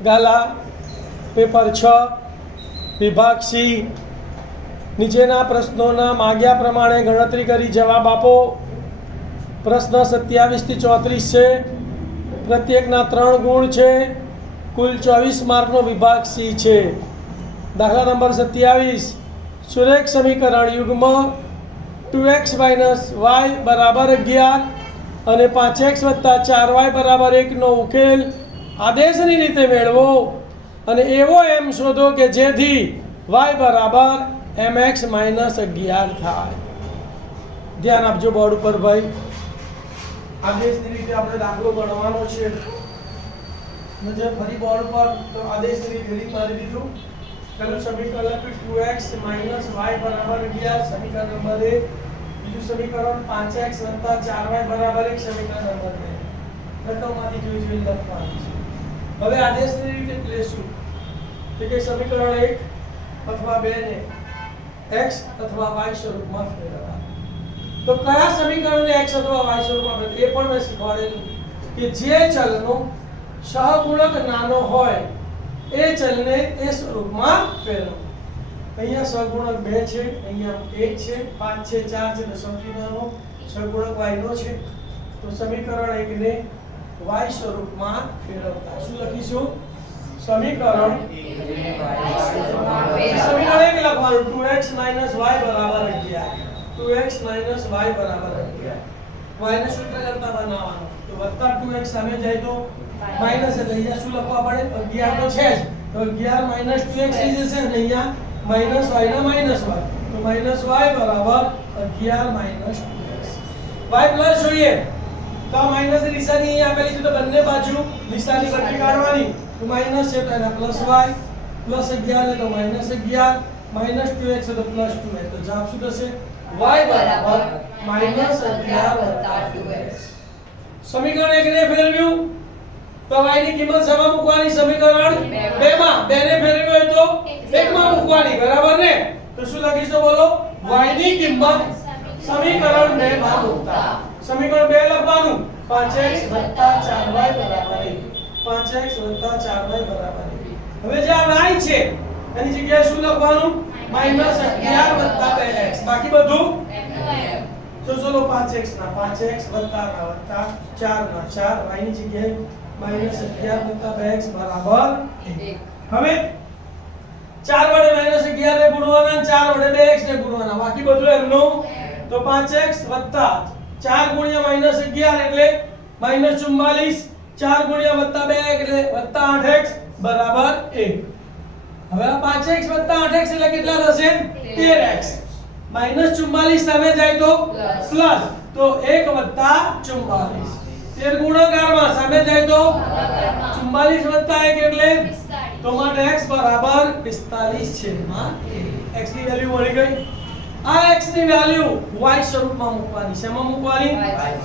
ગાલા paper 6 વિભાગ C નીચેના પ્રશ્નોના માગ્યા પ્રમાણે ગણતરી કરી જવાબ આપો. પ્રશ્ન 27 થી 34 છે. પ્રત્યેકના 3 ગુણ છે. કુલ 24 માર્કનો વિભાગ સી છે. દાખલા નંબર 27, સુરેખ સમીકરણ યુગ્મ 2x - y = 11 અને 5x + 4y = 1 નો ઉકેલ આદેશની રીતે મેળવો અને એવો એમ શોધો કે જેથી y = mx - 11 થાય. ધ્યાન આપજો બોર્ડ ઉપર ભાઈ. આદેશની રીતે આપણે દાખલો ગણવાનો છે. મુજબ ફરી બોર્ડ પર તો આદેશની રીતે રીત મારી દીધું. પહેલું સમીકરણ લખ્યું 2x - y = 11 સમીકરણ નંબર 1. બીજું સમીકરણ 5x + 4y = 1 સમીકરણ નંબર 2. પ્રથમમાંથી જોઈ લખવાનું છે. હવે આદેશની રીતે લેશું કે સમીકરણ 1 અથવા 2 ને x અથવા y સ્વરૂપમાં ફેરવવા. તો કયા સમીકરણને x અથવા y સ્વરૂપમાં ફેરવવા એ પણ મેં શીખવાડેલું કે જે ચલનો સહગુણક નાનો હોય એ ચલને એ સ્વરૂપમાં ફેરવો. અહીંયા સહગુણક 2 છે, અહીંયા 1 છે, 5 છે, 4 છે, તો સૌથી નાનો સહગુણક y નો છે. તો સમીકરણ 1 ને y સ્વરૂપમાં ફેરવતા શું લખીશું? સમીકરણ 1 લખવાનું 2x - y = 11. 2x - y = 11. y ને સૂત્ર કરતા બનાવવાનું. તો વત્તા 2x સામે જાય તો માઈનસ, એટલે અહીંયા શું લખવા પડે? 11 તો છે જ, તો 11 - 2x થઈ જશે અને અહીંયા માઈનસ y ના માઈનસ y, તો minus y = 11 - 2x. y plus જોઈએ તો આ માઈનસ ની નિશાની અહીં આપેલી છે, તો બંને બાજુ નિશાની બદલી કાઢવાની. તો માઈનસ છે તો એના પ્લસ y, પ્લસ 11 છે તો માઈનસ 11, માઈનસ 2x છે તો પ્લસ 2x. તો જવાબ શું થશે? y = -11 + 2x. સમીકરણ 1 ને ફેરવ્યું તો y ની કિંમત શેમાં મૂકવાની? સમીકરણ 2 માં. 2 ને ફેરવ્યું હોય તો 1 માં મૂકવાની, બરાબર ને? તો શું લખીશું બોલો? y ની કિંમત સમીકરણ 2 માં મૂકતા. સમીકરણ 2 લખવાનું 5x + 4y = 1. 5x + 4y = 1. હવે જે આ y છે એની જગ્યાએ શું લખવાનું? -11 + 2x. બાકી બધું તો ચલો 5x + 4 y ની જગ્યાએ -11 + 2x = 1. હવે 4 વડે -11 ને ગુણવાના, 4 વડે 2x ને ગુણવાના, બાકી બધું એમનું. તો 5x + 4 * -11 એટલે -44, 4 * +2 એટલે +8x = 1. હવે આ 5x + 8x એટલે કેટલા થશે? 13x. -44 સામે જાય તો પ્લસ, તો 1 + 44. 13 ગુણાકારમાં સામે જાય તો 44 + 1 એટલે તો માટે x = 45/13. x ની વેલ્યુ મળી ગઈ. આ x ની વેલ્યુ y સ્વરૂપમાં મૂકવાની. શેમાં મૂકવાની?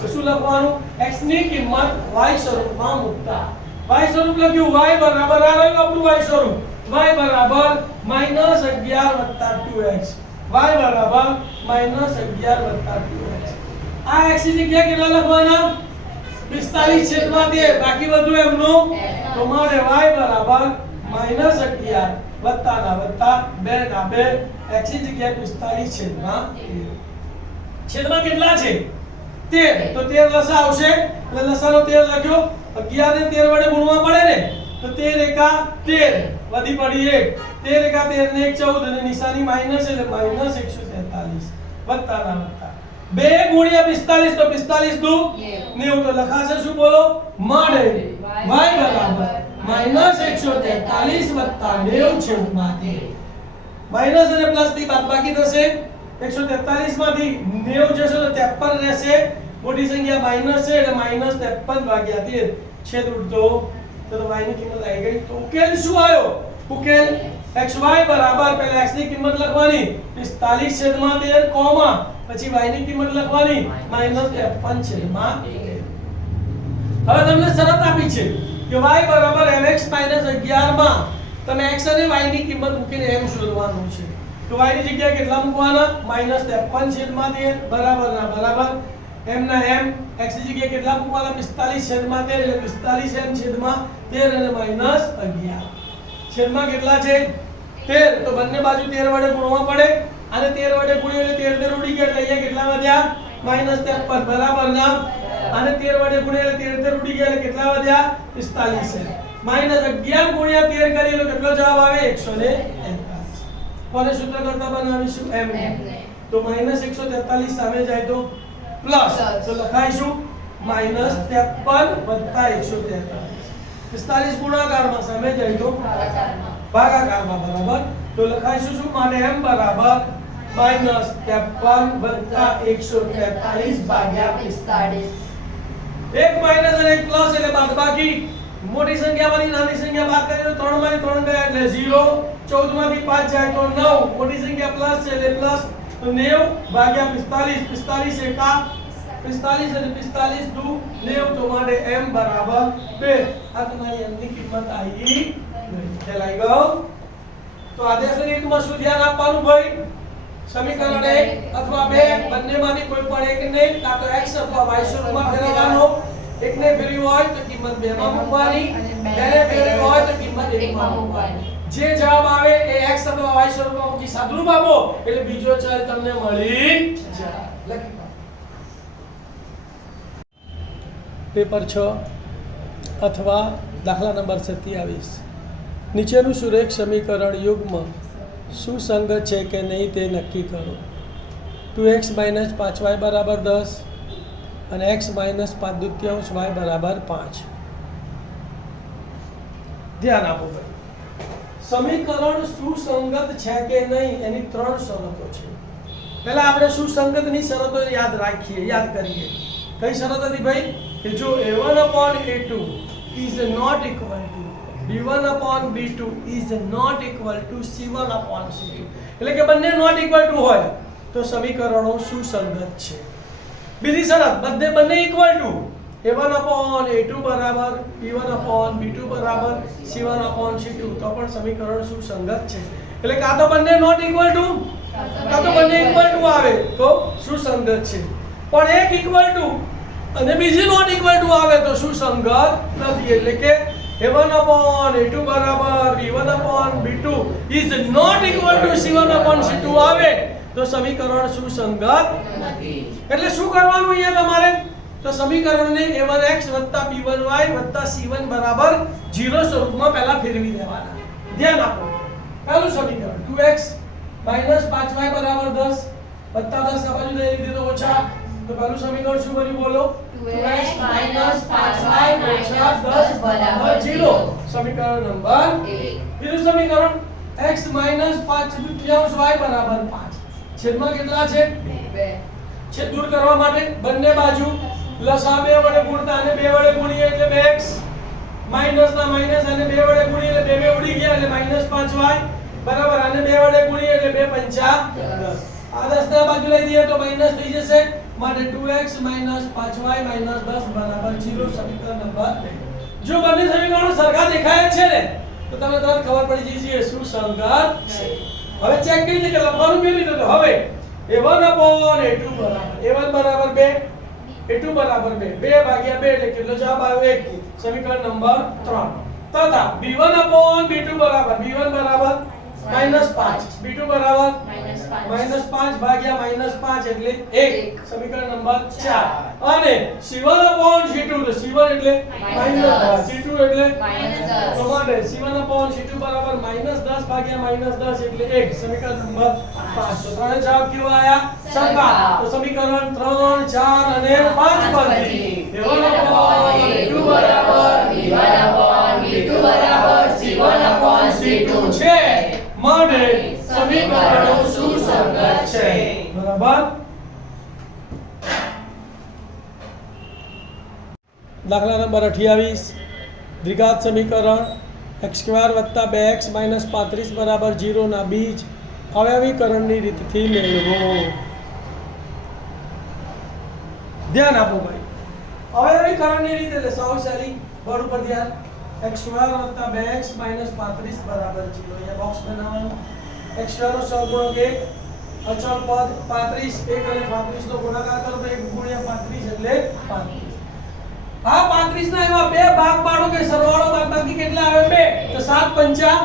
તો શું લખવાનું? x ની કિંમત y સ્વરૂપમાં મૂકતા. y સ્વરૂપ લખ્યું, y બરાબર આ રહ્યું આપણું y સ્વરૂપ. y બરાબર -11 + 2x. y બરાબર -11 + 2x. આ x ની જગ્યાએ કેટલા લખવાના? 45/13. બાકી બધું એમનું. તો મારે y બરાબર -11 વત્તા ના વત્તા 2 ના 2, x ની જગ્યાએ 45/13. છેદમાં કેટલા છે? 13. તો 13 લસા આવશે એટલે લસાનો 13 લખ્યો. 11 ને 13 વડે ગુણવા પડે ને, તો 13 એકા 13 વધી પડી 1. 13 એકા 13 ને 1 14 અને નિશાની માઈનસ એટલે -143 વત્તા ના વત્તા 2 * 45 તો 45 દુ 90. તો લખાશે શું બોલો? મળે y બરાબર -143 + 90/13. માઈનસ અને પ્લસ ની બાદબાકી થશે. 143 માંથી 90 જશે તો 53 રહેશે. મોટી સંખ્યા માઈનસ છે એટલે -53/13 છેદ ઉડતો. તો y ની કિંમત આવી ગઈ. તો ઉકેલ શું આવ્યો? ઉકેલ xy બરાબર પહેલા x ની કિંમત લખવાની 45/13 કોમા પછી y ની કિંમત લખવાની -53/13. હવે તમને શરત આપી છે કે y બરાબર mx - 11 માં તમે x અને y ની કિંમત મૂકીને m શોધવાનું છે. તો y ની જગ્યાએ કેટલા મૂકવાના? -53/13 બરાબર ના બરાબર m ના m x ની જગ્યાએ કેટલા મૂકવાના 45/13 એટલે 45 m છેદમાં 13 અને માઈનસ 11 છેદમાં કેટલા છે 13 તો બંને બાજુ 13 વડે ગુણવા પડે અને 13 વડે ગુણ્યો એટલે 13 ઉડી ગયા એટલે અહીંયા કેટલા વધ્યા -53 બરાબર ના અને 13 વડે ગુણ્યો એટલે 13 ઉડી ગયા એટલે કેટલા વધ્યા 45 છે -11 ગુણ્યા 13 કરીએ તો કેટલો જવાબ આવે 143 કોને સૂત્ર કરતા બનાવીશું m તો -143 સામે જાય તો પ્લસ તો લખાઈશું -53 + 143 45 ગુણાકારમાં સામે જાય તો ભાગાકારમાં બરાબર તો લખાઈશું શું માટે m બરાબર -53 + 143 ભાગ્યા 45 એક માઈનસ અને એક પ્લસ એટલે બાદબાકી મોટી સંખ્યામાંથી નાની સંખ્યા બાદ કરીએ તો 3 માંથી 3 ગયા એટલે 0 14 માંથી 5 જાય તો 9 મોટી સંખ્યા પ્લસ છે એટલે પ્લસ તો 90 ભાગ્યા 45 45 એકા 45 અને 45 દુ 90 તો માટે m બરાબર 2 આ તમારી m ની કિંમત આવી ખ્યાલ આવી ગયો તો આદેશ રીતમાં શું ધ્યાન આપવાનું ભાઈ સમીકરણ 1 અથવા 2 બંનેમાંથી કોઈ પણ એકને કાં તો x અથવા y સ્વરૂપમાં ફેરવવાનો એકને ફેરવ્યું હોય તો કિંમત 2 માં મૂકવાની બેને ફેરવ્યું હોય તો કિંમત 1 માં મૂકવાની જે જવાબ આવે એ x અથવા y સ્વરૂપમાં મૂકી સાદુરૂપ આપો એટલે બીજો ચલ તમને મળી જાય લખી પેપર 6 અથવા દાખલા નંબર 27 નીચેનું સુરેખ સમીકરણ યુગ્મ સુસંગત છે કે નહીં તે નક્કી કરો 2x - 5y = 10 અને x - 5/2 y = 5 ધ્યાન આપો ભાઈ સમીકરણ સુસંગત છે કે નહીં એની ત્રણ શરતો છે પહેલા આપણે સુસંગતની શરતો યાદ કરીએ કઈ શરત હતી ભાઈ કે જો a1/a2 is not equal to b1/b2 is not equal to c1/c2 એટલે કે બંને નોટ ઇક્વલ ટુ હોય તો સમીકરણો સુસંગત છે બીજી શરત બંને ઇક્વલ ટુ a1/a2 બરાબર b1/b2 બરાબર c1/c2 તો પણ સમીકરણ સુસંગત છે એટલે કાં તો બંને નોટ ઇક્વલ ટુ કાં તો બંને ઇક્વલ ટુ આવે તો સુસંગત છે પણ એક ઇક્વલ ટુ અને બીજી નોટ ઇક્વલ ટુ આવે તો સુસંગત નથી એટલે કે a1/a2 બરાબર b1/b2 is not equal to c1/c2 આવે તો સમીકરણ સુસંગત નથી એટલે શું કરવાનું અહીંયા તમારે તો સમીકરણને a1x + b1y + c1 બરાબર 0 સ્વરૂપમાં પહેલા ફેરવી દેવાના ધ્યાન આપો પહેલું સમીકરણ 2x - 5y = 10 + 10 આ બાજુ લઈ લીધી તો ઓછા તો પહેલું સમીકરણ શું બન્યું બોલો 2x - 5y - 10 = 0 સમીકરણ નંબર 1 બીજું સમીકરણ x - 5/2y = 5 છેદમાં કેટલા છે 2 છેદ દૂર કરવા માટે બંને બાજુ લસા 2 વડે ગુણતા અને 2 વડે ગુણીએ એટલે 2x માઈનસ ના માઈનસ અને 2 વડે ગુણીએ એટલે 2 ઉડી ગયા એટલે -5y બરાબર અને 2 વડે ગુણીએ એટલે 2 5 10 આ 10 ને બાજુ લઈ દઈએ તો માઈનસ થઈ જશે માટે 2x - 5y - 10 = 0 સમીકરણ નંબર 2 જો બંને સમીકરણો સરખા દેખાય છે ને તો તમને તરત ખબર પડી જશે શું સંગત છે હવે ચેક કરી લે કે લખવાનું કેવી રીતે તો હવે a1/a2 બરાબર a1 બરાબર 2 a2 બરાબર 2 2/2 એટલે કેટલો જવાબ આવ્યો 1 સમીકરણ નંબર 3 તથા b1/b2 બરાબર b1 બરાબર -5 b2 બરાબર -5/-5 એટલે 1 સમીકરણ નંબર 4 અને c1/c2 તો c1 એટલે -10 c2 એટલે તો માટે c1/c2 બરાબર -10/-10 એટલે 1 સમીકરણ નંબર 5 તો ત્રણે જવાબ કેવા આયા સરખા તો સમીકરણ 3 4 અને 5 પરથી a1/a2 બરાબર b1/b2 બરાબર c1/c2 છે માટે સમીકરણો સુસંગત છે બરાબર દાખલા નંબર 28 દ્વિઘાત સમીકરણ x² + 2x - 35 બરાબર 0 ના બીજ અવયવીકરણની રીતથી મેળવો ધ્યાન આપો ભાઈ અવયવીકરણની રીત એટલે સૌશાલી બોર્ડ ઉપર ધ્યાન x² + 2x - 35 બરાબર 0 અહીંયા બોક્સ બનાવવાનું x² નો સહગુણક 1 અચળ પદ 35 1 અને 35 નો ગુણાકાર કરો તો 1 ગુણ્યા 35 એટલે 35 આ 35 ના એવા બે ભાગ પાડો કે સરવાળો બાદબાકી કેટલા આવે 2 તો 7 પંચા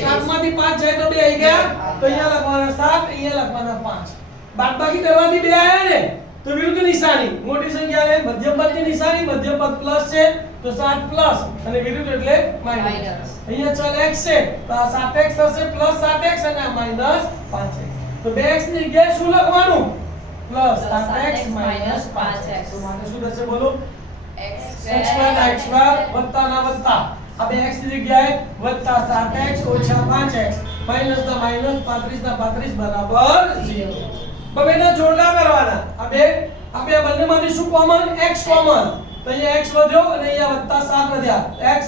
7 માંથી 5 જાય તો 2 આવી ગયા તો અહીંયા લખવાના 7 અહીંયા લખવાના 5 બાદબાકી કરવાથી 2 આયા ને તો વિરુદ્ધ નિશાની મોટી સંખ્યા લે મધ્યમ પદની નિશાની મધ્યમ પદ પ્લસ છે તો 7 પ્લસ અને વિરુદ્ધ એટલે માઈનસ અહીંયા ચલ x છે તો આ 7x થશે પ્લસ 7x અને આ માઈનસ 5x તો 2x ની જગ્યાએ શું લખવાનું પ્લસ 7x માઈનસ 5x તો માટે શું થશે બોલો x² વત્તા ના વત્તા આ 2x ની જગ્યાએ વત્તા 7x ઓછા 5x માઈનસ ના માઈનસ 35 ના 35 બરાબર 0 હવે એના જોડકા કરવાના આ બે બંનેમાંથી શું કોમન x કોમન તો અહીંયા x વધ્યો અને અહીંયા વત્તા 7 વધ્યા x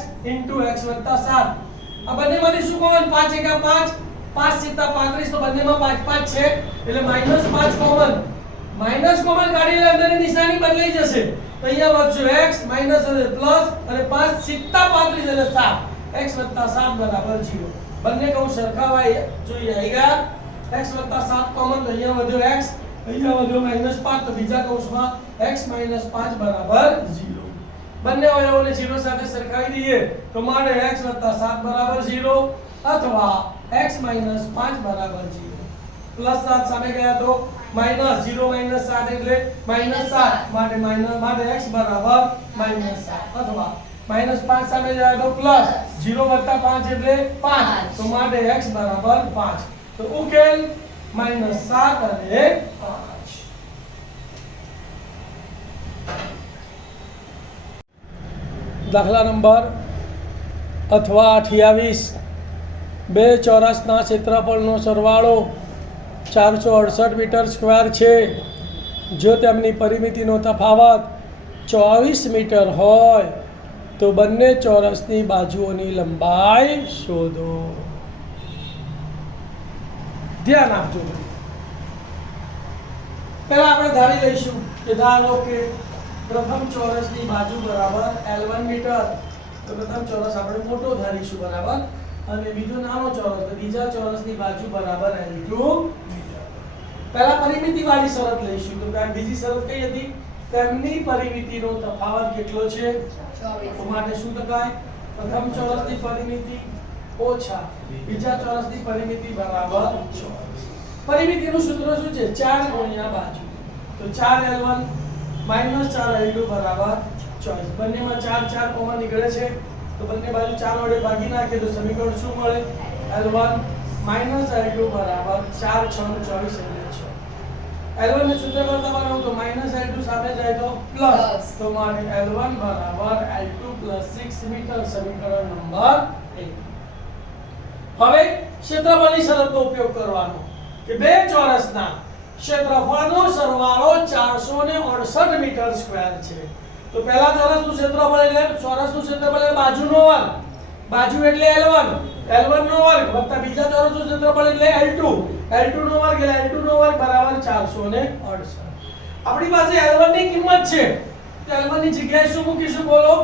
x વત્તા 7 આ બંનેમાંથી શું કોમન 5 એકા 5 5 સિત્તા 35 તો બંનેમાં 5 5 છે એટલે -5 કોમન માઈનસ કોમન કાઢીને અંદરની નિશાની બદલાઈ જશે તો અહીંયા વધશે x માઈનસ અને પ્લસ અને 5 સિત્તા 35 એટલે 7 x 7 બરાબર 0 બંને કૌંસ સરખાવાય જોઈએ આવી ગયા x 7 કોમન તો અહીંયા વધ્યો x અહીંયા વધ્યો -5 તો બીજા કૌંસમાં x 5 બરાબર 0 બંને અવયવોને 0 સાથે સરખાવી દઈએ તો માને x 7 બરાબર 0 અથવા x 5 બરાબર 0 પ્લસ 7 સામે ગયા તો -0 7 એટલે -7 માટે x બરાબર -7 અથવા -5 સામે જાય તો પ્લસ 0 + 5 એટલે 5 તો માટે x બરાબર 5 તો ઉકેલ -7 અને 5 દાખલા નંબર અથવા 28 બે ચોરસના ક્ષેત્રફળનો સરવાળો 468 મીટર સ્ક્વેર છે જો તેમની પરિમિતિનો તફાવત 24 મીટર હોય તો બંને ચોરસની બાજુઓની લંબાઈ શોધો ધ્યાન આપજો પહેલા આપણે ધારી લઈશું કે ધારો કે પ્રથમ ચોરસની બાજુ બરાબર L1 મીટર તો પ્રથમ ચોરસ આપણે મોટો ધારીશું બરાબર અને બીજો નાનો ચોરસ તો બીજા ચોરસની બાજુ બરાબર L2 મીટર પહેલા પરિમિતિ વાળી શરત લઈશું તો કે બીજી શરત કઈ હતી તેમની પરિમિતિનો તફાવત કેટલો છે 24 તો માટે શું લખાય પ્રથમ ચોરસની પરિમિતિ ઓછા બીજા ચોરસની પરિમિતિ બરાબર 24 પરિમિતિનું સૂત્ર શું છે 4 ગુણ્યા બાજુ તો 4L1 4L2 બરાબર 24 બંનેમાં 4 4 કોમન નીકળે છે તો બંને બાજુ 4 વડે ભાગી નાખીએ તો સમીકરણ શું મળે L1 L2 બરાબર 4 6 24 એટલે 6 L1 ને સૂત્ર કરતા બનાવું તો -L2 સાથે જાય તો પ્લસ તો માટે L1 બરાબર L2 6 મીટર સમીકરણ નંબર 1 હવે ક્ષેત્રફળની શરતનો ઉપયોગ કરવાનો કે બે ચોરસના ક્ષેત્રફળનો સરવાળો 468 મીટર સ્ક્વેર છે તો પહેલા ચોરસનું ક્ષેત્રફળ એટલે ચોરસનું ક્ષેત્રફળ એટલે બાજુનો વર્ગ બાજુ એટલે L1 નો વર્ગ વત્તા બીજા ચોરસનું ક્ષેત્રફળ એટલે L2 નો વર્ગ એટલે L2 નો વર્ગ બરાબર 468 આપણી પાસે L1 ની કિંમત છે તો L1 ની જગ્યાએ શું મૂકીશું બોલો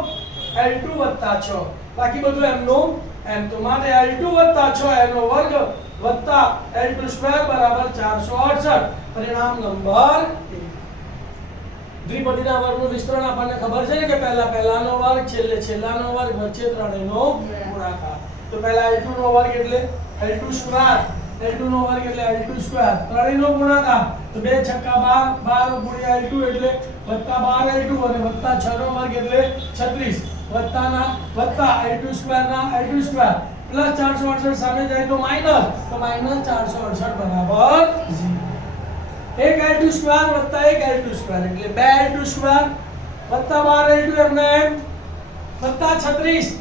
L2 + 6 બાકી બધું એમનું એમ તો માટે L2 + 6 એનો વર્ગ વત્તા L2 સ્ક્વેર બરાબર 468 પરિણામ નંબર 1 દ્વિપદીના વર્ગનું વિસ્તરણ આપણને ખબર છે ને કે પહેલાનો વર્ગ છેલ્લાનો વર્ગ વચ્ચે ત્રણેયનો ગુણાકાર તો પહેલા L2 નો વર્ગ એટલે L2 સ્ક્વેર L2 નો વર્ગ એટલે L2 સ્ક્વેર ત્રણેયનો ગુણાકાર તો 2 છક્કા 12 ગુણ્યા L2 એટલે વત્તા 12 L2 અને વત્તા 6 નો વર્ગ એટલે 36 વત્તાના વત્તા L2 સ્ક્વેર ના L2 સ્ક્વેર પ્લસ 468 સામે જાય તો માઈનસ તો -468 બરાબર 0 એક L2 સ્ક્વેર વત્તા એક L2 સ્ક્વેર એટલે 2 L2 સ્ક્વેર વત્તા 12 L2 એમને વત્તા 36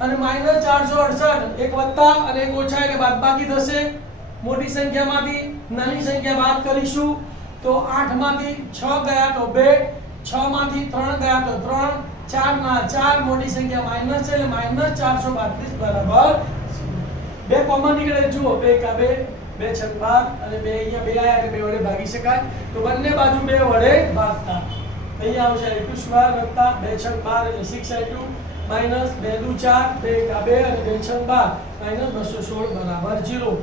અને -468 એક વત્તા અને એક ઓછા એટલે બાદબાકી થશે મોટી સંખ્યામાંથી નાની સંખ્યા બાદ કરીશું તો 8 માંથી 6 ગયા તો 2 6 માંથી 3 ગયા તો 3 4 ના 4 મોટી સંખ્યા માઈનસ છે એટલે -432 બરાબર 2 કોમન નીકળે જુઓ 2 કા 2 2 છક 12 અને 2 અહીંયા 2 આયા એટલે 2 વડે ભાગી શકાય તો બંને બાજુ 2 વડે ભાગતા અહીંયા આવશે L2 સ્ક્વેર વત્તા 2 છક 12 એટલે 6L2 માઈનસ 2 દુ 4 2 કા 2 અને 2 છક 12 -216 બરાબર 0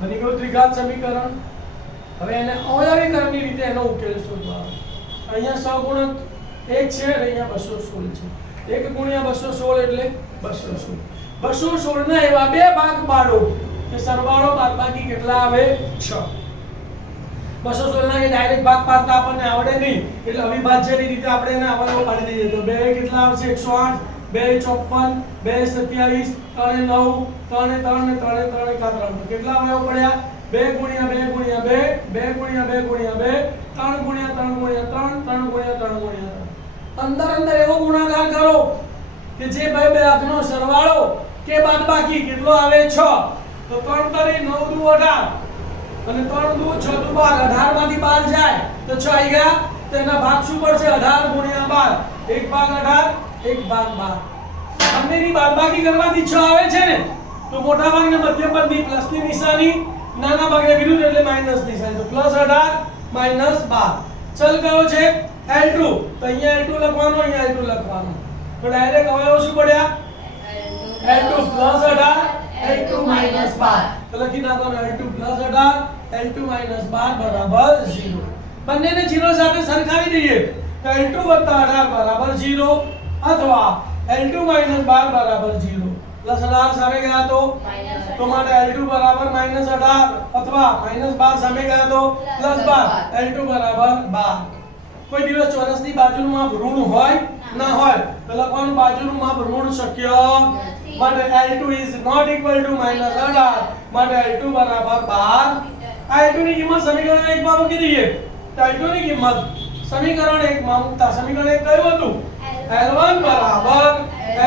બની ગયું ત્રિઘાત સમીકરણ હવે એને અવયવીકરણની રીતે એનો ઉકેલ શોધવાનો. અહીંયા સહગુણક 1 છે અને અહીંયા 216 છે. 1 ગુણ્યા 216 એટલે 216. 216 ના એવા બે ભાગ પાડો કે સરવાળો બાદબાકી કેટલા આવે? 6. 216 ના એ ડાયરેક્ટ ભાગ પાડતા આપણને આવડે નહીં, એટલે અવિભાજ્યની રીતે આપણે એને અવયવો પાડી દઈએ. તો 2 કેટલા આવશે? 108, 2 54, 2 27, 3 9, 3 3 ને 3 3 એકા 3. કેટલા અવયવો પડ્યા? 2 ગુણ્યા 2 ગુણ્યા 2, 2 ગુણ્યા 2 ગુણ્યા 2, 3 ગુણ્યા 3 ગુણ્યા 3, 3 ગુણ્યા 3 ગુણ્યા 3. અંદર એવો ગુણાકાર કરો કે જે બે ભાગનો સરવાળો કે બાદબાકી કેટલો આવે? 6. તો 3 તરી 9 દુ 18 અને 3 દુ 6 દુ 12. 18 માંથી 12 જાય તો 6 આવી ગયા. તો એના ભાગ શું પડશે? 18 ગુણ્યા 12. 1 ભાગ 18, 1 ભાગ 12. બંનેની બાદબાકી કરવાથી 6 આવે છે ને, તો મોટા ભાગને મધ્યમ પદની પ્લસની નિશાની, નાના ભાગને વિરુદ્ધ એટલે માઈનસ નિશાની. તો +18 -12. ચલ કયો છે? L2. તો અહીંયા L2 લખવાનો, અહીંયા L2 લખવાનો. તો ડાયરેક્ટ અવયવ શું પડ્યા? L2 +18, L2 -12. તો લખી નાખવાનો L2 +18, L2 -12 બરાબર 0. બંનેને 0 સાથે સરખાવી દઈએ તો L2 + 18 = 0 અથવા L2 - 12 બરાબર 0. +18 સામે ગયા તો માટે L2 બરાબર -18 અથવા -12 સામે ગયા તો +12. L2 બરાબર 12. કોઈ દિવસ ચોરસની બાજુનું માપ ઋણ હોય ના હોય તો લખવાનું બાજુનું માપ ઋણ શક્ય માટે L2 is not equal to -18 માટે L2 બરાબર 12. આ L2 ની કિંમત સમીકરણ 1 માં મૂકી દઈએ. તો L2 ની કિંમત સમીકરણ 1 માં મૂકતા સમીકરણ 1 કયું હતું? L1 બરાબર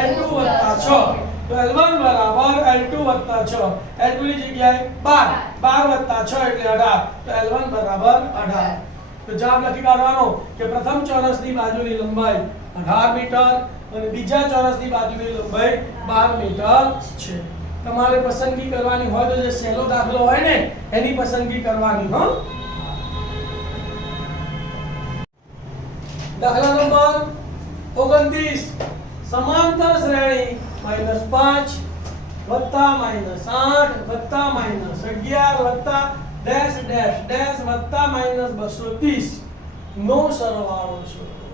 L2 + 6. તો L1 બરાબર L2 + 6. L2 ની જગ્યાએ 12, 12 + 6 એટલે 18. તો L1 બરાબર 18. તો જવાબ લખી કાઢવાનો કે પ્રથમ ચોરસની બાજુની લંબાઈ 18 મીટર અને બીજા ચોરસની બાજુની લંબાઈ 12 મીટર છે. તમારે પસંદગી કરવાની હોય તો જે સહેલો દાખલો હોય ને એની પસંદગી કરવાની. હો દાખલા નંબર 29. સમાંતર શ્રેણી -5 વત્તા -8 વત્તા -11 વત્તા ડેશ ડેશ ડેશ વત્તા -230 નો સરવાળો શોધો.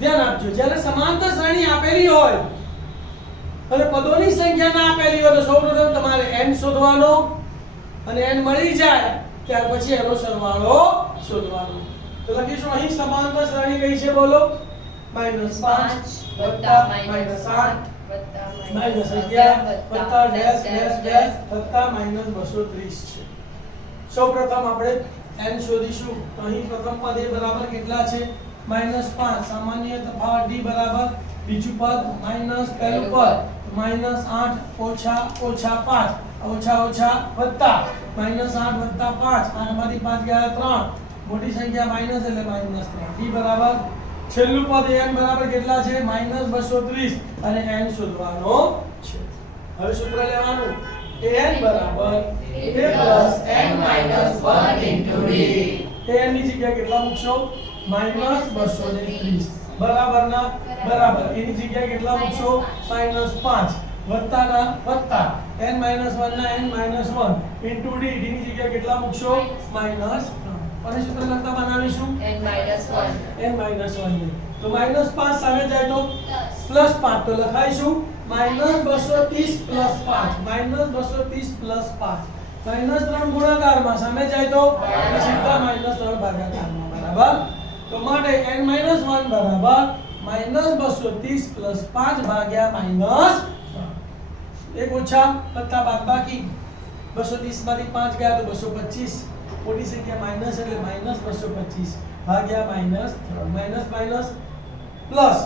ધ્યાન આપજો, જ્યારે સમાંતર શ્રેણી આપેલી હોય અને પદોની સંખ્યા ના આપેલી હોય તો સૌપ્રથમ તમારે n શોધવાનો અને n મળી જાય ત્યાર પછી એનો સરવાળો શોધવાનો. તો લખીશું અહીં સમાંતર શ્રેણી કઈ છે? બોલો. -5 વત્તા -8 -11 વત્તા ડેશ ડેશ ડેશ વત્તા -230 છે. સૌપ્રથમ આપણે n શોધીશું. તો અહીં પ્રથમ પદ એ બરાબર કેટલા છે? -5. સામાન્ય તફાવત d બરાબર બીજું પદ માઈનસ પહેલું પદ -8 ઓછા 5 ઓછા વત્તા -8 વત્તા 5. 8 માંથી 5 ગયા 3. મોટી સંખ્યા માઈનસ એટલે -3. d બરાબર છેલ્લું પદ n બરાબર કેટલા છે? -230 અને n શોધવાનો છે. હવે સૂત્ર લેવાનું an બરાબર a + n - 1 * d. an ની જગ્યાએ કેટલા મૂકશો? -230 બરાબર ના બરાબર. એની જગ્યાએ કેટલા મૂકશો? -5 વત્તા ના વત્તા n - 1 ના n - 1 * d. d ની જગ્યાએ કેટલા મૂકશો? -3. અને સૂત્ર લખતા બનાવીશું n - 1 તો -5 સામે જાય તો +5 તો લખાઈશું -230 + 5 -230 + 5 -3 ગુણાકારમાં સામે જાય તો સીધા -3 ભાગાકારમાં. બરાબર. તો માટે n - 1 બરાબર -230 + 5 ભાગ્યા -3. એક ઓછા વત્તા બાદબાકી 230 માંથી 5 ગયા તો 225. મોટી સંખ્યા માઈનસ એટલે -225 ભાગ્યા -3 માઈનસ પ્લસ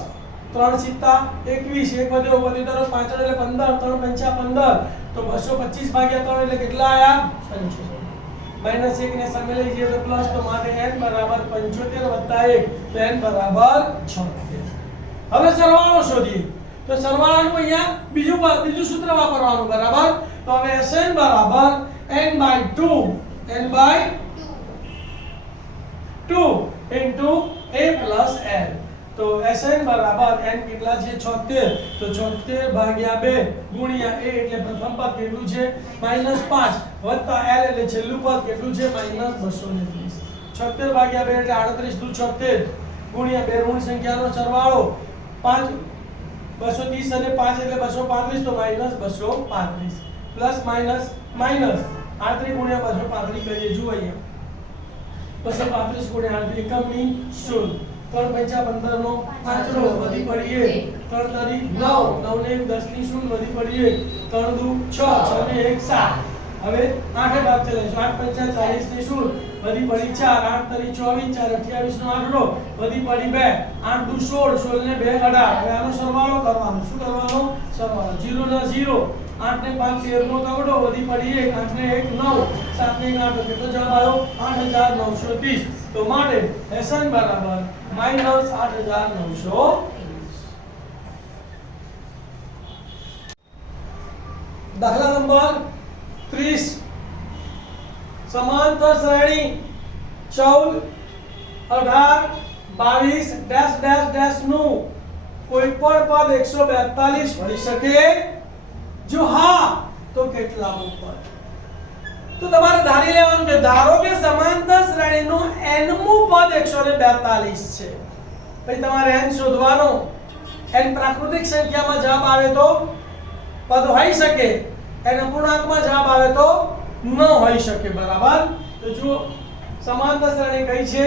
3 સિત્તા 21 એક વધ્યો તરફ 5 એટલે 15 3 પંચા 15 તો 225 ભાગ્યા 3 એટલે કેટલા આયા? 75. -1 ને સામે લઈ જઈએ તો પ્લસ. તો માટે n બરાબર 75 વત્તા 1 તો n બરાબર 76. હવે સરવાળો શોધીએ. તો સરવાળાનું અહીંયા બીજું સૂત્ર વાપરવાનું. બરાબર. તો હવે Sn બરાબર n/2 n/2 into a plus l. તો Sn બરાબર n કેટલા છે 76 તો 76 ભાગ્યા 2 ગુણ્યા a એટલે પ્રથમ પદ કેટલું છે -5 વત્તા l એટલે છેલ્લું પદ કેટલું છે -230 76 ભાગ્યા 2 એટલે 38 દુ 76 ગુણ્યા બે ઋણ સંખ્યાનો સરવાળો 5 230 અને 5 એટલે 235 તો -235 પ્લસ માઈનસ માઈનસ 38 ગુણ્યા 235 કરીએ જુઓ અહીંયા 235 ગુણ્યા 38 એકમની 0 3 પંચા 15 નો આંચડો વધી પડીએ 3 તરી 9 9 ને 10 ની 0 વધી પડીએ 3 દુ 6 6 ને 1 7 હવે 8 ભાગ ચલાવીશું 8 પંચા 40 ની 0 વધી પડી 4 8 તરી 24 4 28 નો આંકડો વધી પડી 2 8 દુ 16 16 ને 2 18 હવે આનો સરવાળો કરવાનો શું કરવાનો સરવાળો 0 ના 0 8 ને 5 13 નો તગડો વધી પડી 1 8 ને 1 9 7 ને 1 8 કેટલો જવાબ આવ્યો 8930 તો માટે Sn બરાબર -8930 દાખલા નંબર 30 સમાંતર શ્રેણી 14 18 22 ડેશ ડેશ ડેશ નું કોઈ પણ પદ 142 હોઈ શકે જો હા તો કેટલા પદ તો તમારે ધારી લેવાનું કે ધારો કે સમાંતર શ્રેણીનું n મું પદ 142 છે પછી તમારે n શોધવાનો n પ્રાકૃતિક સંખ્યામાં જવાબ આવે તો પદ હોઈ શકે n અપૂર્ણાંકમાં જવાબ આવે તો ન હોઈ શકે બરાબર તો જો સમાંતર શ્રેણી કઈ છે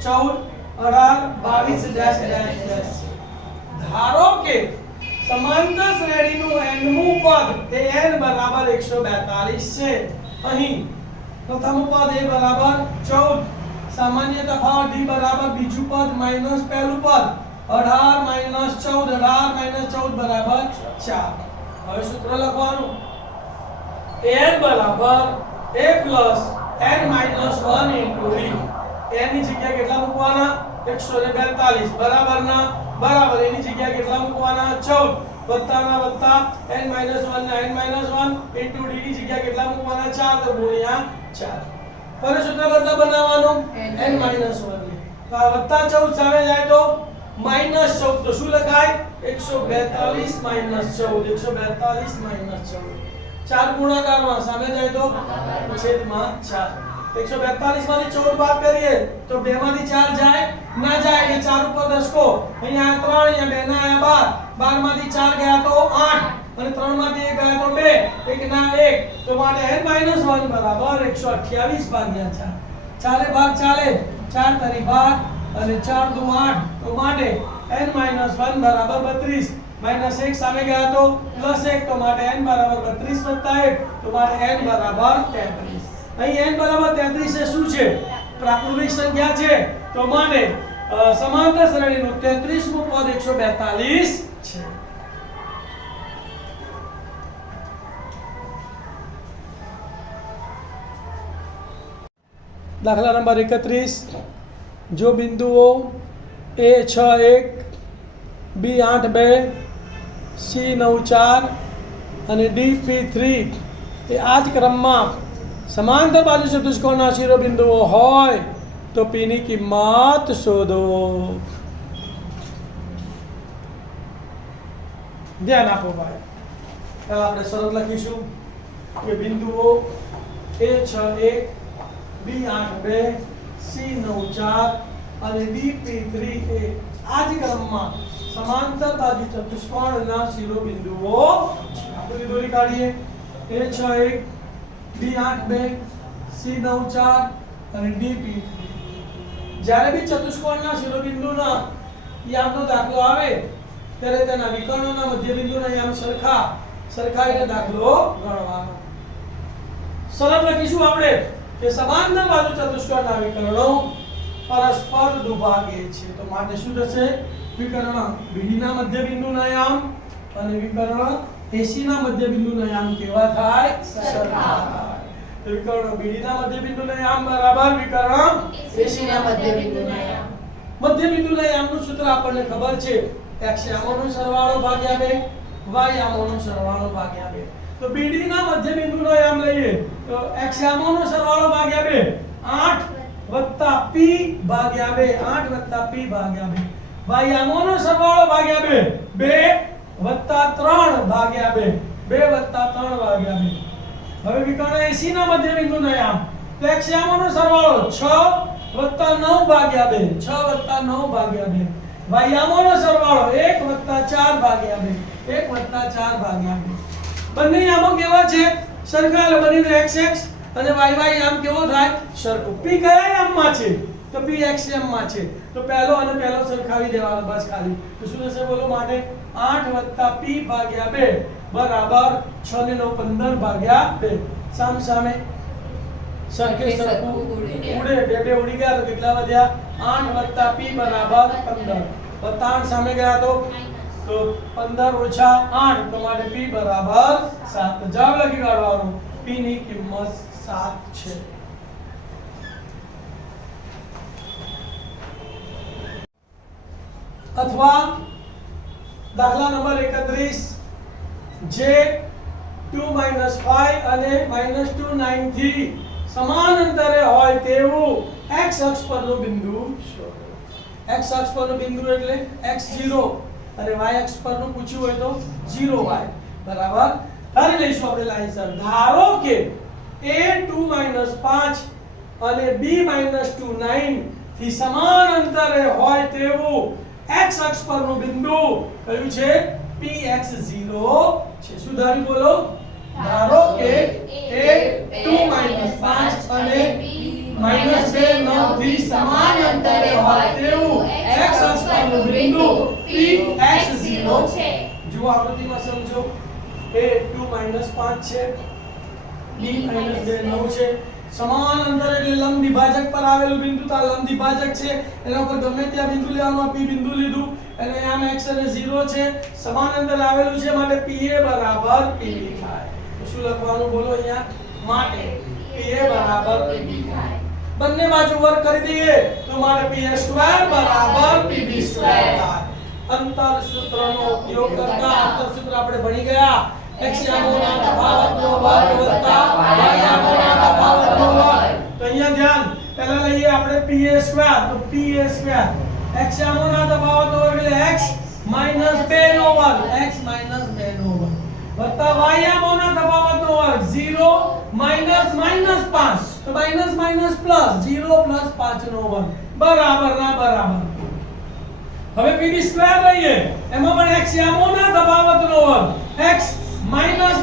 14 18 22 ડેશ ડેશ ડેશ ધારો કે સમાંતર શ્રેણીનું n મું પદ એ n બરાબર 142 છે અહીં પ્રથમ પદ a બરાબર 14 સામાન્ય તફાવત d બરાબર બીજું પદ માઈનસ પહેલું પદ 18 માઈનસ 14 18 માઈનસ 14 બરાબર 4 હવે સૂત્ર લખવાનું n બરાબર a plus n minus 1 into d n ની જગ્યાએ કેટલા મૂકવાના 142 બરાબર ના બરાબર એની જગ્યાએ કેટલા મૂકવાના 14 વત્તાના વત્તા n - 1 ના n - 1 ઇન્ટુ d ની જગ્યાએ કેટલા મૂકવાના 4 તો ગુણ્યા 4 પર સૂત્ર કરતા બનાવવાનું n - 1 તો આ વત્તા 14 સામે જાય તો -14 તો શું લખાય 142 - 14 142 - 14 4 ગુણાકારમાં સામે જાય તો છેદમાં 4 142 માંથી 14 બાદ કરીએ તો 2 માંથી 4 જાય ના જાય એટલે 4 ઉપર દશકો અહીંયા 3 અહીંયા 2 ના આયા 12 માંથી 4 ગયા તો 8 અને 3 માંથી 1 ગયા તો 2 1 ના 1 તો માટે n - 1 બરાબર 128 ભાગ્યા 4 ચાલે ભાગ ચાલે 4 તરી ભાગ અને 4 દુ 8 તો માટે n - 1 બરાબર 32 -1 સામે ગયા તો +1 તો માટે n બરાબર 32 + 1 તો માટે n બરાબર 33 અહીં n બરાબર 33 છે શું છે પ્રાકૃતિક સંખ્યા છે તો માટે સમાંતર શ્રેણીનું 33મું પદ 142 છે દાખલા નંબર 31 જો બિંદુઓ a61 b82 c94 અને dp3 એ આ જ ક્રમમાં સમાંતર બાજુ ચતુષ્કોણના શિરોબિંદુઓ હોય તો p ની કિંમત શોધો ધ્યાન આપો ભાઈ પહેલા આપણે શરત લખીશું કે બિંદુઓ a61 b82 c94 અને dp3 એ આ જ ક્રમમાં સમાંતર બાજુ ચતુષ્કોણના શિરોબિંદુઓ આપણે દોરી કાઢીએ a61 b82 c94 અને dp3 જ્યારે બી ચતુષ્કોણના શિરોબિંદુના યામનો દાખલો આવે ત્યારે તેના વિકર્ણોના મધ્યબિંદુના યામ સરખાઈને દાખલો ગણવાનો સરળ લખીશું આપણે કે સમાંતર બાજુ ચતુષ્કોણના વિકર્ણો પરસ્પર દુભાગે છે તો માટે શું થશે વિકર્ણ BD ના મધ્યબિંદુના યામ અને વિકર્ણ AC ના મધ્યબિંદુના યામ કેવા થાય સરખા થાય તો વિકર્ણ BD ના મધ્યબિંદુના યામ બરાબર વિકર્ણ AC ના મધ્યબિંદુના યામ મધ્યબિંદુના યામનું સૂત્ર આપણને ખબર છે x યામોનો સરવાળો ભાગ્યા 2 y યામોનો સરવાળો ભાગ્યા 2 તો BD ના મધ્યબિંદુનો યામ લઈએ તો x યામોનો સરવાળો ભાગ્યા 2 8 + p ભાગ્યા 2 8 + p ભાગ્યા 2 વાયામોનો સરવાળો ભાગ્યા 2 2 + 3 ભાગ્યા 2 2 + 3 ભાગ્યા 2 હવે વિકર્ણ 80 ના મધ્ય બિંદુનો યામ તો x યામોનો સરવાળો 6 + 9 ભાગ્યા 2 6 + 9 ભાગ્યા 2 વાયામોનો સરવાળો 1 + 4 ભાગ્યા 2 1 + 4 ભાગ્યા 2 બંને યામો કેવા છે સરખા એટલે બનીને xx અને yy યામ કેવો થાય સરખો p કયા યામમાં છે તો p x યામમાં છે તો પહેલો અને પહેલો સરખાવી દેવાનો બસ ખાલી તો શું થશે બોલો માટે 8 + p ભાગ્યા 2 બરાબર 6 ને 9 15 ભાગ્યા 2 સામ સામે સરખે સરખું ઉડે બે ઉડી ગયા તો કેટલા વધ્યા 8 + p બરાબર 15 8 સામે ગયા તો 15 - 8 તો માટે p બરાબર 7 જવાબ લખી કાઢવાનો p ની કિંમત 7 છે અથવા દાખલા નંબર 31 જે 2 - 5 અને -2 9 થી સમાન અંતરે હોય તેવું x અક્ષ પરનું બિંદુ શોધો x અક્ષ પરનું બિંદુ એટલે x0 અને y અક્ષ પરનું પૂછ્યું હોય તો 0y બરાબર ધારી લઈશું આપણે લાઈનસર ધારો કે a 2 - 5 અને b -2 9 થી સમાન અંતરે હોય તેવું x અક્ષ પરનું બિંદુ કયું છે px0 છે શું ધારી બોલો ધારો કે a 2 - 5 અને -2 9 થી સમાન અંતરે હોય તેવું x અક્ષ પરનું બિંદુ px0 છે જો આકૃતિમાં સમજો a 2 - 5 છે b -2 9 છે સમાન અંતર એટલે લંબ દ્વિભાજક પર આવેલું બિંદુ તો લંબ દ્વિભાજક છે એના પર ગમે ત્યાં બિંદુ લેવાનું p બિંદુ લીધું અને આમ x અને 0 છે સમાન અંતર આવેલું છે માટે pa બરાબર pb થાય તો શું લખવાનું બોલો અહીંયા માટે pa બરાબર pb થાય બંને બાજુ વર્ગ કરી દઈએ તો મારે pa² બરાબર pb² થાય અંતર સૂત્રનો ઉપયોગ કરતા અંતર સૂત્ર આપણે ભણી ગયા x યામોના તફાવતનો વર્ગ વત્તા y યામોના તફાવતનો વર્ગ તો અહીંયા ધ્યાન પહેલા લઈએ આપણે pa² તો pa² x યામોના તફાવતનો વર્ગ એટલે x - 2 નો વર્ગ x - 2 નો વર્ગ વત્તા y યામોના તફાવતનો વર્ગ 0 - 5 તો માઈનસ પ્લસ 0 + 5 નો વર્ગ બરાબર ના બરાબર હવે pb² લઈએ એમાં પણ x યામોના તફાવતનો વર્ગ x માઈનસ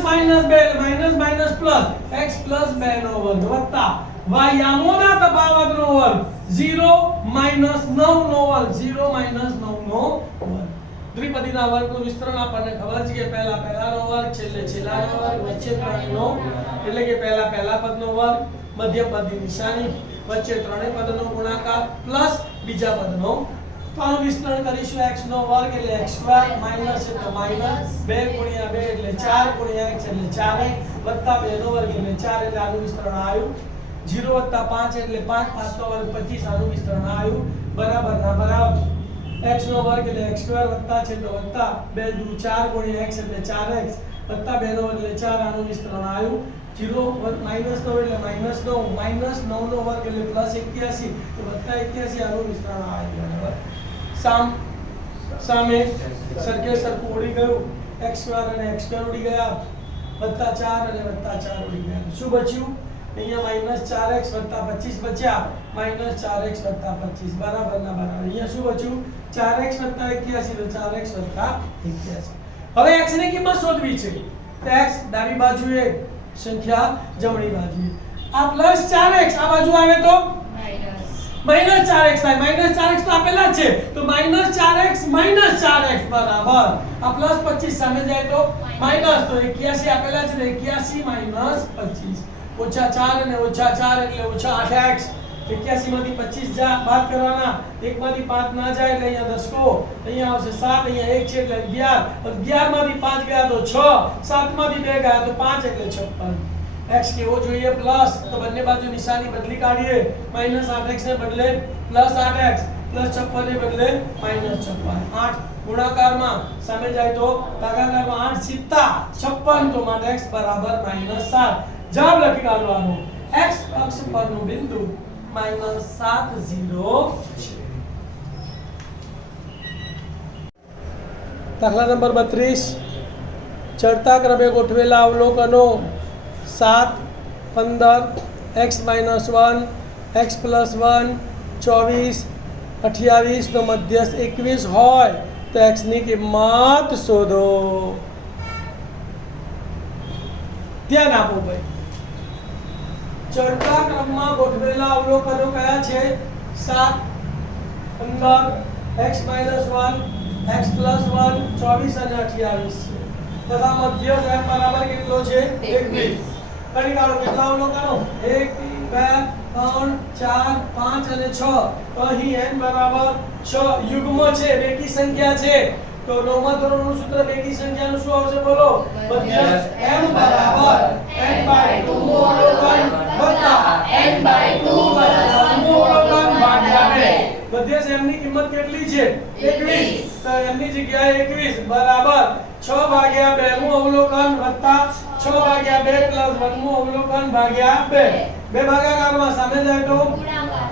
પ્લસ x + 2 નો વર્ગ વત્તા y યામોના તફાવતનો વર્ગ 0 - 9 નો વર્ગ 0 - 9 નો વર્ગ દ્વિપદીના વર્ગનું વિસ્તરણ આપણને ખબર છે કે પહેલાનો વર્ગ છેલ્લાનો વર્ગ વચ્ચે ત્રણેયનો એટલે કે પહેલા પદનો વર્ગ મધ્ય પદની નિશાની વચ્ચે ત્રણેય પદનો ગુણાકાર પ્લસ બીજા પદનો તો આનું વિસ્તરણ કરીશું x નો વર્ગ એટલે x² માઈનસ એટલે માઈનસ 2 * 2 એટલે 4 * x એટલે 4x વત્તા 2 નો વર્ગ એટલે 4 એટલે આનું વિસ્તરણ આવ્યું 0 + 5 એટલે 5 5 નો વર્ગ 25 આનું વિસ્તરણ આવ્યું બરાબર ના બરાબર x નો વર્ગ એટલે x² વત્તા છે તો વત્તા 2 * 4 * x એટલે 4x વત્તા 2 નો વર્ગ એટલે 4 આનું વિસ્તરણ આવ્યું 0 માઈનસ નો એટલે માઈનસ 9 નો વર્ગ એટલે +81 તો +81 આનું વિસ્તરણ આવ્યું બરાબર સામે સરખે સરખું ઉડી ગયું x² અને x² ઉડી ગયા +4 અને +4 ઉડી ગયા શું બચ્યું અહીંયા -4x + 25 બચ્યા -4x + 25 બરાબર ના બરાબર અહીંયા શું બચ્યું 4x + 81 તો 4x + 81 હવે x ની કિંમત શોધવી છે તો x ડાબી બાજુએ સંખ્યા જમણી બાજુએ આ +4x આ બાજુ આવે તો -4x થાય -4x તો આપેલા છે તો -4x બરાબર આ +25 સામે જાય તો માઈનસ તો 81 આપેલા છે તો 81 - 25 -4 અને -4 એટલે -8x 81 માંથી 25 જા બાદ કરવાના એક માંથી 5 ના જાય એટલે અહીંયા દસકો અહીંયા આવશે 7 અહીંયા 1 છે એટલે 11 11 માંથી 5 ગયા તો 6 7 માંથી 2 ગયા તો 5 એટલે 56 x કેવો જોઈએ પ્લસ તો બંને બાજુ નિશાની બદલી કાઢીએ -8x ને બદલે +8x +56 ને બદલે -56 8 ગુણાકારમાં સામે જાય તો ભાગાકારમાં 8 સીતા 56 તો માટે x બરાબર -7 જવાબ લખી કાઢવાનો x અક્ષ પરનું બિંદુ -7 0 છે દાખલા નંબર 32 ચડતા ક્રમે ગોઠવેલા અવલોકનો 7, 15, x - 1, x + 1, 24, 28 નો મધ્યસ્થ 21 હોય તો x ની કિંમત શોધો. ધ્યાન આપો ભાઈ. ચડતા ક્રમમાં ગોઠવેલા અવલોકનો કયા છે? 7, 15, x - 1, x + 1, 24 અને 28 છે. તથા મધ્યસ્થ m બરાબર કેટલો છે? 21. કરી કાઢો કેટલા અવલોકનો? 1, 2, 3, 4, 5 અને 6. તો અહીં n બરાબર 6 યુગ્મ છે, બેકી સંખ્યા છે. તો નવમા ધોરણનું સૂત્ર બેકી સંખ્યાનું શું આવશે? બોલો. મધ્યસ્થ m બરાબર n/2 નું અવલોકન વત્તા n/2 અવલોકન ભાગ્યા 2. મધ્યસ્થ m ની કિંમત કેટલી છે? 21. તો m ની જગ્યાએ 21 બરાબર 6/2 નું અવલોકન વત્તા 6/2 + 1 નું અવલોકન ભાગ્યા 2. બે ભાગાકારમાં સામે જાય તો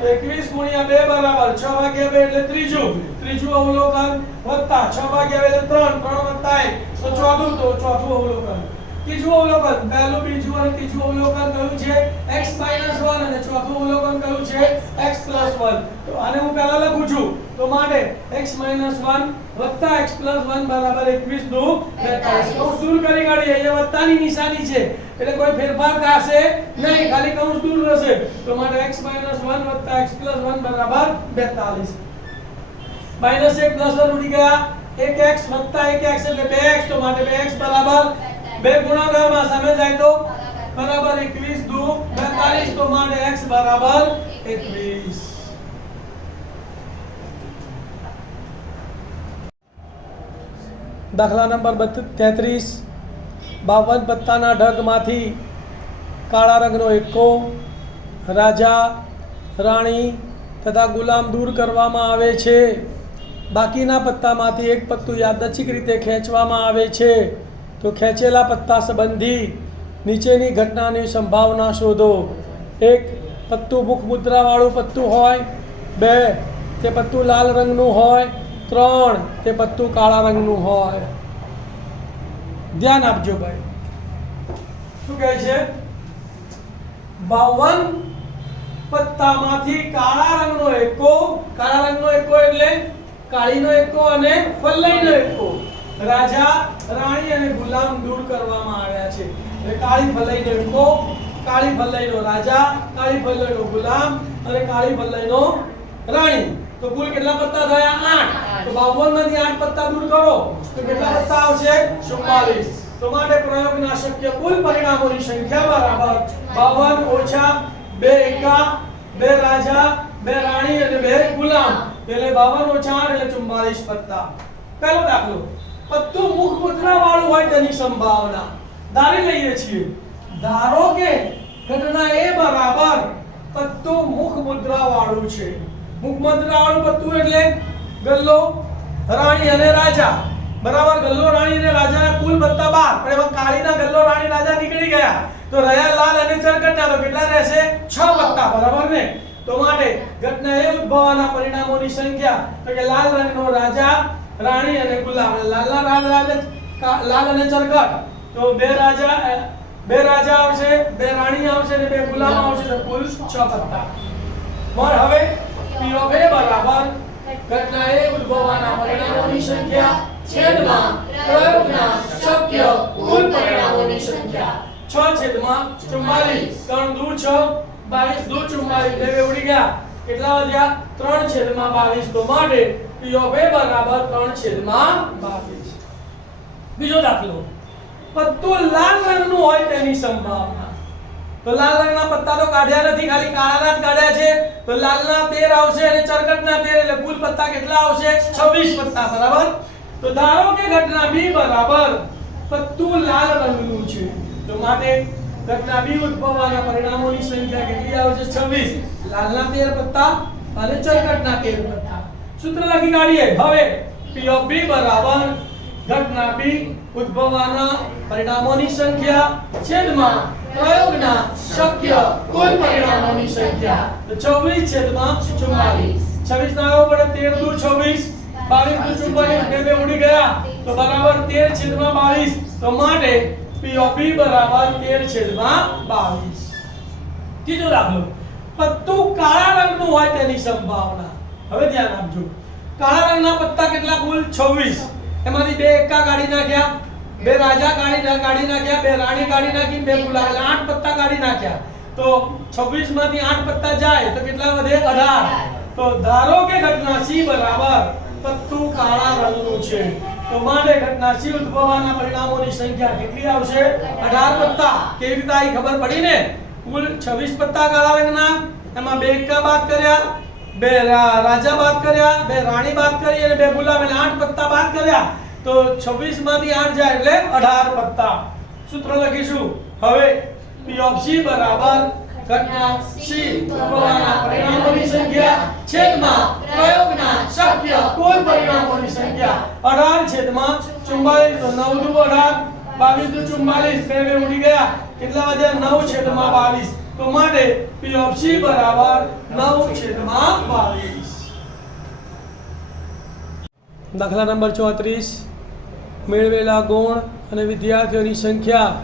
21 × 2 બરાબર 6/2 એટલે ત્રીજું અવલોકન વત્તા 6/2 એટલે 3 વત્તા 1 તો ચોથું અવલોકન. ત્રીજું અવલોકન, પહેલું, બીજું અને ત્રીજું અવલોકન કયું છે? x - 1 અને ચોથું અવલોકન કયું છે? x + 1. તો આને હું પહેલા લખું છું. તો માટે x - 1 વત્તા x + 1 બરાબર 21 નું 42. કૌંસ દૂર કરી કાઢીએ. અહીંયા વત્તાની નિશાની છે એટલે કોઈ ફેરફાર થશે નહીં, ખાલી કૌંસ દૂર રહેશે. તો માટે x - 1 વત્તા x + 1 બરાબર 42. -1 + 1 ઉડી ગયા. 1x વત્તા 1x એટલે 2x. તો માટે 2x બરાબર 2 ગુણાકારમાં સામે જાય તો બરાબર 21 દુ 42. તો માટે x બરાબર 21. દાખલા નંબર 33 52 પત્તાના ઢગમાંથી કાળા રંગનો એકો, રાજા, રાણી તથા ગુલામ દૂર કરવામાં આવે છે. બાકીના પત્તામાંથી એક પત્તું યાદચ્છિક રીતે ખેંચવામાં આવે છે. તો ખેંચેલા પત્તા સંબંધી નીચેની ઘટનાની સંભાવના શોધો. 1. પત્તું મુખ મુદ્રાવાળું પત્તું હોય. 2. તે પત્તું લાલ રંગનું હોય. 3. તે પત્તું કાળા રંગનું હોય. ધ્યાન આપજો ભાઈ. શું કહે છે? 52 પત્તામાંથી કાળા રંગનો એકો એટલે કાળીનો એકો અને ફલ્લઈનો એકો, રાજા, રાણી અને ગુલામ દૂર કરવામાં આવ્યા છે. એટલે કાળી ફલ્લઈનો એકો, કાળી ફલ્લઈનો રાજા, કાળી ફલ્લઈનો ગુલામ અને કાળી ફલ્લઈનો રાણી. તો કુલ કેટલા પત્તા થયા? 8. તો 52 માંથી 8 પત્તા દૂર કરો તો કેટલા પત્તા આવશે? 44. તો માટે પ્રયોગના શક્ય કુલ પરિણામોની સંખ્યા બરાબર 52 - 2 એકા, 2 રાજા, 2 રાણી અને 2 ગુલામ. એટલે 52 - 8 એટલે 44 પત્તા. પહેલો દાખલો, પત્તું મુખ મુદ્રા વાળું હોય તેની સંભાવના ધારી લઈએ છીએ. ધારો કે ઘટના A બરાબર પત્તું મુખ મુદ્રા વાળું છે. મુખ મુદ્રા વાળું પત્તું એટલે ગલ્લો, રાણી અને રાજા. બરાબર, ગલ્લો, રાણી અને રાજાના કુલ પત્તા 12. પણ એમાં કાળીના ગલ્લો, રાણી, રાજા નીકળી ગયા તો રહ્યા લાલ અને ચરકટના. તો કેટલા રહેશે? 6 પત્તા. બરાબર ને? તો માટે ઘટના એ ઉદ્ભવવાના પરિણામોની સંખ્યા તો કે લાલ રંગનો રાજા, રાણી અને ગુલામ. લાલ અને ચરકટ. તો બે રાજા આવશે, 2 રાણી આવશે અને 2 ગુલામ આવશે. તો કુલ 6 પત્તા. પણ હવે P of A બરાબર ઘટના એ ઉદ્ભવવાના પરિણામોની સંખ્યા છેદમાં પ્રયોગના શક્ય કુલ પરિણામોની સંખ્યા 6/44. 3 દુ 6, 22 દુ 44. બે ઉડી ગયા. કેટલા વધ્યા? 3/22. તો માટે P of A બરાબર 3/22. બીજો દાખલો, પત્તું લાલ રંગનું હોય તેની સંભાવના. તો લાલ રંગના પત્તા તો કાઢ્યા નથી, ખાલી કાળાના જ કાઢ્યા છે. તો લાલના 13 આવશે અને ચરકટના 13 એટલે કુલ પત્તા કેટલા આવશે? 26 પત્તા. બરાબર. તો ધારો કે ઘટના B બરાબર પત્તું લાલ રંગનું છે. તો માટે ઘટના B ઉદ્ભવવાના પરિણામોની સંખ્યા કેટલી આવશે? 26. લાલના 13 પત્તા અને ચરકટના 13 પત્તા. સૂત્ર લખી કાઢીએ. હવે P of B બરાબર ઘટના B ઉદ્ભવવાના પરિણામોની સંખ્યા છેદમાં પ્રયોગના શક્ય કુલ પરિણામોની સંખ્યા. તો 24/44. 26 ના આવો પડે 13 દુ 26, 22 નું 44 બે ઉડી ગયા તો બરાબર 13/22 તો માટે P of B બરાબર 13/22. ત્રીજો દાખલો પત્તું કાળા રંગનું હોય તેની સંભાવના. હવે ધ્યાન આપજો. કાળા રંગના પત્તા કેટલા કુલ 26. એમાંથી બે એકા કાઢી નાખ્યા, બે રાજા કાઢી નાખ્યા, બે રાણી કાઢી નાખી, બે ગુલાબ, 8 પત્તા કાઢી નાખ્યા. તો 26 માંથી 8 પત્તા જાય તો કેટલા વધે? 18. તો ધારો કે ઘટના C બરાબર પત્તું કાળા રંગનું છે તો માટે ઘટના C ઉદ્ભવવાના પરિણામોની સંખ્યા કેટલી આવશે? 18 પત્તા. કેવી રીતે આવી ખબર પડી ને? કુલ 26 પત્તા કાળા રંગના, એમાં બે એકા બાદ કર્યા, બે રાજા બાદ કર્યા, બે રાણી બાદ કરી અને બે ગુલાબ, એટલે 8 પત્તા બાદ કર્યા તો 26 માંથી 8 જાય એટલે 18 પત્તા. સૂત્ર લખીશું. હવે P of C બરાબર ઘટના C ઉદ્ભવવાના પરિણામોની સંખ્યા છેદમાં પ્રયોગના શક્ય કુલ પરિણામોની સંખ્યા 18 છેદમાં 44. તો 9 દુ 18, 22 દુ 44, બે ઉડી ગયા કેટલા વધ્યા? 9 છેદમાં 22. તો માટે P of C બરાબર 9 છેદમાં 22. દાખલા નંબર 34 મેળવેલા ગુણ અને વિદ્યાર્થીઓની સંખ્યા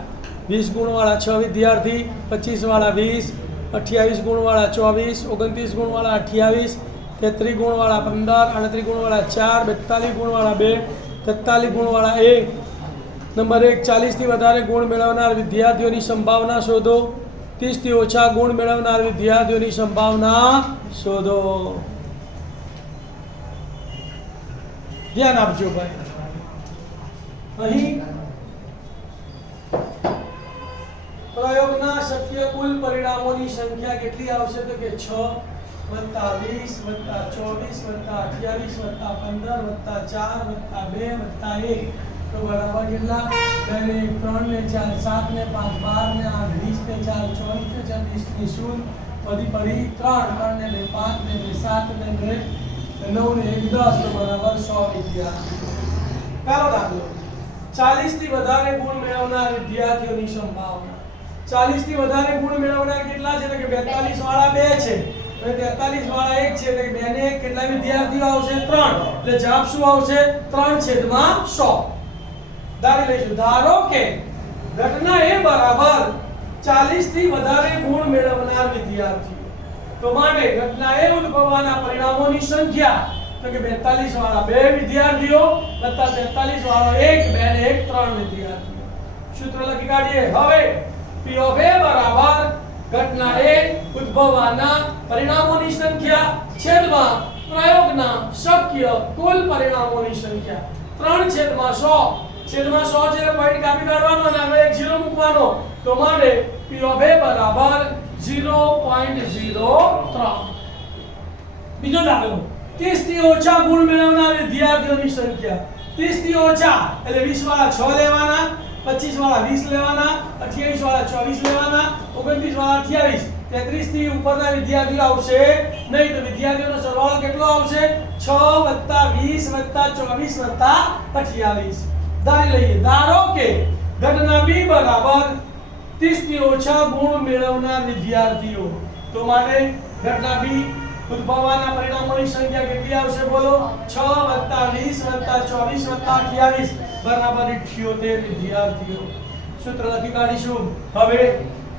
20 ગુણવાળા 6 વિદ્યાર્થી, 25 વાળા 20, 28 ગુણવાળા 24, 29 ગુણવાળા 28, 33 ગુણવાળા 15, 38 ગુણવાળા 4, 42 ગુણવાળા 2, 43 ગુણવાળા 1. નંબર 1 40 થી વધારે ગુણ મેળવનાર વિદ્યાર્થીઓની સંભાવના શોધો. 30 થી ઓછા ગુણ મેળવનાર વિદ્યાર્થીઓની સંભાવના શોધો. ધ્યાન આપજો ભાઈ. અહીં પ્રયોગના શક્ય કુલ પરિણામોની સંખ્યા કેટલી આવશે? તો કે 6 + 20 + 24 + 28 + 15 + 4 + 2 + 1 તો બરાબર કેટલા? 2 ને 1 3 ને 4 7 ને 5 12 ને 8 20 ને 4 24 ને 4 20 ની શૂન પડી 3 3 ને 2 5 ને 2 7 ને 2 9 ને 1 10 તો બરાબર 100 વિદ્યાર્થી. પહેલો દાખલો 40 થી વધારે ગુણ મેળવનાર વિદ્યાર્થીઓની સંભાવના. 40 થી વધારે ગુણ મેળવનાર કેટલા છે? તો કે 42 વાળા 2 છે અને 43 વાળા 1 છે એટલે 2 ને 1 કેટલા વિદ્યાર્થીઓ આવશે? 3. એટલે જવાબ શું આવશે? 3/100. ધારી લઈશું. ધારો કે ઘટના A બરાબર 40 થી વધારે ગુણ મેળવનાર વિદ્યાર્થીઓ તો માટે ઘટના A ઉદ્ભવવાના પરિણામોની સંખ્યા તો કે 42 વાળા 2 વિદ્યાર્થીઓ વત્તા 43 વાળા 1, 2 ને 1 3 વિદ્યાર્થીઓ. સૂત્ર લખી કાઢીએ. હવે P of A બરાબર ઘટના A ઉદ્ભવવાના પરિણામોની સંખ્યા છેદમાં પ્રયોગના શક્ય કુલ પરિણામોની સંખ્યા 3/100. છેદમાં 100 છે પોઈન્ટ કાપી કાઢવાનો અને આગળ એક 0 મૂકવાનો તો માટે P of A બરાબર 0.03. બીજો દાખલો 30 થી ઓછા ગુણ મેળવનાર વિદ્યાર્થીઓની સંખ્યા. 30 થી ઓછા એટલે 20 વાળા 6 લેવાના, 25 વાળા 20 લેવાના, 28 વાળા 24 લેવાના, 29 વાળા 28, 33 થી ઉપરના વિદ્યાર્થીઓ આવશે નહીં તો વિદ્યાર્થીઓનો સરવાળો કેટલો આવશે? 6 + 20 + 24 + 28. ધારી લઈએ. ધારો કે ઘટના B બરાબર 30 થી ઓછા ગુણ મેળવનાર વિદ્યાર્થીઓ તો માટે ઘટના B ઉદ્ભવવાના પરિણામોની સંખ્યા કેટલી આવશે? બોલો. 6 + 20 + 24 + 28 બરાબર 78 વિદ્યાર્થીઓ. સૂત્ર લખી કાઢીશું. હવે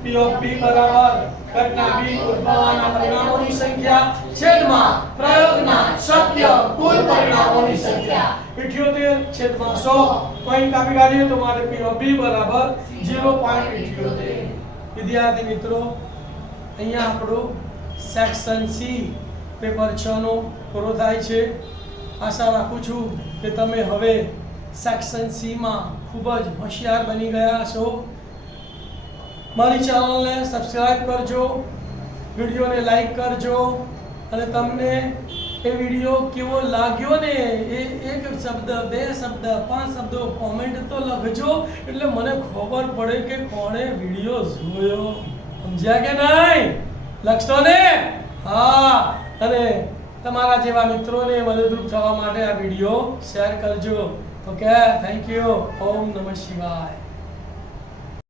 P of B બરાબર ઘટના B ઉદ્ભવવાના પરિણામોની સંખ્યા છેદમાં પ્રયોગના શક્ય કુલ પરિણામોની સંખ્યા 78/100. પોઈન્ટ કાપી કાઢીએ તો મારે P of B બરાબર 0.78. વિદ્યાર્થી મિત્રો અહીંયા આપણું સેક્શન C પેપર 6 નો પૂરો થાય છે. આશા રાખું છું કે તમે હવે સેક્શન C માં ખૂબ જ હોશિયાર બની ગયા છો. મારી ચેનલને સબસ્ક્રાઇબ કરજો, વિડીયોને લાઈક કરજો અને તમને એ વિડીયો કેવો લાગ્યો ને એ એક શબ્દ, બે શબ્દ, 5 શબ્દો કોમેન્ટ તો લખજો એટલે મને ખબર પડે કે કોણે વિડીયો જોયો. સમજ્યા કે નહીં? લખશો ને? હા. અને તમારા જેવા મિત્રોને મદદરૂપ થવા માટે આ વિડીયો શેર કરજો. Okay, thank you. ઓમ નમઃ શિવાય.